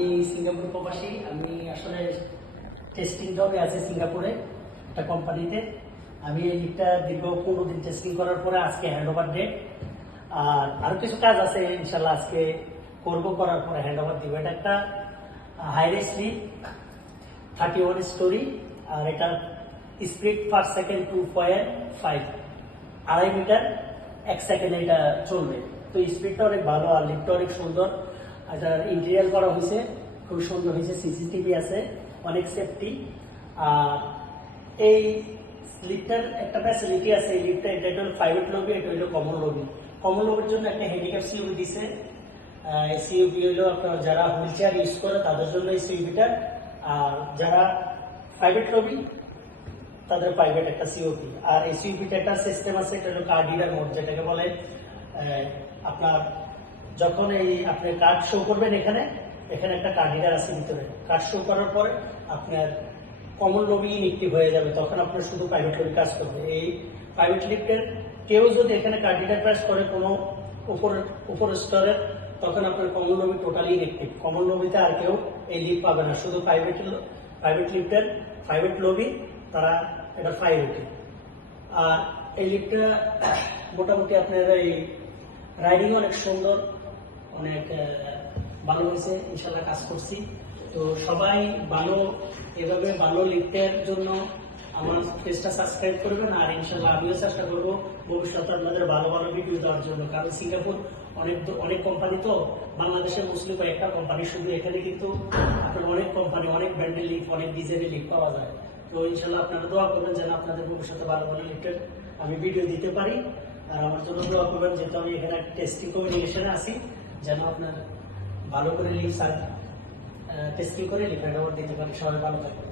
আমি সিঙ্গাপুর প্রবাসী। আমি আসলে টেস্টিং জবে আছি সিঙ্গাপুরে একটা কোম্পানিতে। আমি এই লিফটটা দীর্ঘ 15 দিন টেস্টিং করার পরে আজকে হ্যান্ড ওভার ডেট। আর আরো কিছু কাজ আছে ইনশাল্লাহ আজকে করার পরে হ্যান্ড ওভার দিব। এটা একটা হাইরেস লিফট 31 স্টোরি, আর এটা স্পিড পার সেকেন্ড 2.5, 2.5 মিটার 1 সেকেন্ডে এটা চলবে। তো স্পিডটা অনেক ভালো আর লিফটটা অনেক সুন্দর। এটার ইন্টেরিয়ার করা হয়েছে, খুব সুন্দর হয়েছে, সিসিটিভি আছে, অনেক সেফটি। আর এই লিফটার একটা ফ্যাসিলিটি আছে, এই লিফটটা এটা হলো প্রাইভেট লবি, এটা হলো কমন লবি। কমন লবির জন্য একটা হ্যান্ডিক্যাপ সিওবি দিছে। সিওবি হলো আপনার যারা হুইল চেয়ার ইউজ করে তাদের জন্য এই সিওবিটা, আর যারা প্রাইভেট লবি তাদের প্রাইভেট একটা সিওপি। আর এই সিওপিতে একটা সিস্টেম আছে, এটা হলো কার্ড রিডার মোড, যেটাকে বলে আপনার যখন আপনি কার্ড শো করবেন এখানে একটা কার্ড রিডার আছে ভিতরে। কার্ড শো করার পরে আপনার কমন লবি ইনএক্টিভ হয়ে যাবে, তখন আপনার শুধু প্রাইভেট লবি কাজ করবে। এই প্রাইভেট লিফটের কেউ যদি এখানে কার্ড রিডার প্রেস করে কোনো উপর স্তরের, তখন আপনার common lobby totally inactive. Common লবিতে আর কেউ এই লিফট পাবে না, শুধু প্রাইভেট লিফটের প্রাইভেট লবি তারা এটা প্রাইভেটি। আর এই লিফটটা মোটামুটি আপনার এই রাইডিং অনেক সুন্দর, অনেক ভালো হয়েছে, ইনশাল্লাহ কাজ করছি। তো সবাই এভাবে ভালো লিফটের জন্য আমার পেজটা সাবস্ক্রাইব করবেন। আর ইনশাল্লাহ আমিও চেষ্টা করবো ভবিষ্যতে আপনাদের ভালো ভিডিও দেওয়ার জন্য। কারণ সিঙ্গাপুর অনেক কোম্পানি, তো বাংলাদেশের মুসলিম একটা কোম্পানি শুধু, এখানে কিন্তু আপনার অনেক কোম্পানি, অনেক ব্র্যান্ডের লিফট, অনেক ডিজাইনের লিফট পাওয়া যায়। তো ইনশাল্লাহ আপনারা দোয়া করবেন যেন আপনাদের ভবিষ্যতে ভালো লিফটের আমি ভিডিও দিতে পারি। আর আমার জন্য দোয়া করবেন, যেহেতু আমি এখানে টেস্টিং কমিউনিকেশনে আছি, যেন আপনার ভালো করে লিফট টেস্টিং করে লিফট দিতে পারি। সবাই ভালো থাকবেন।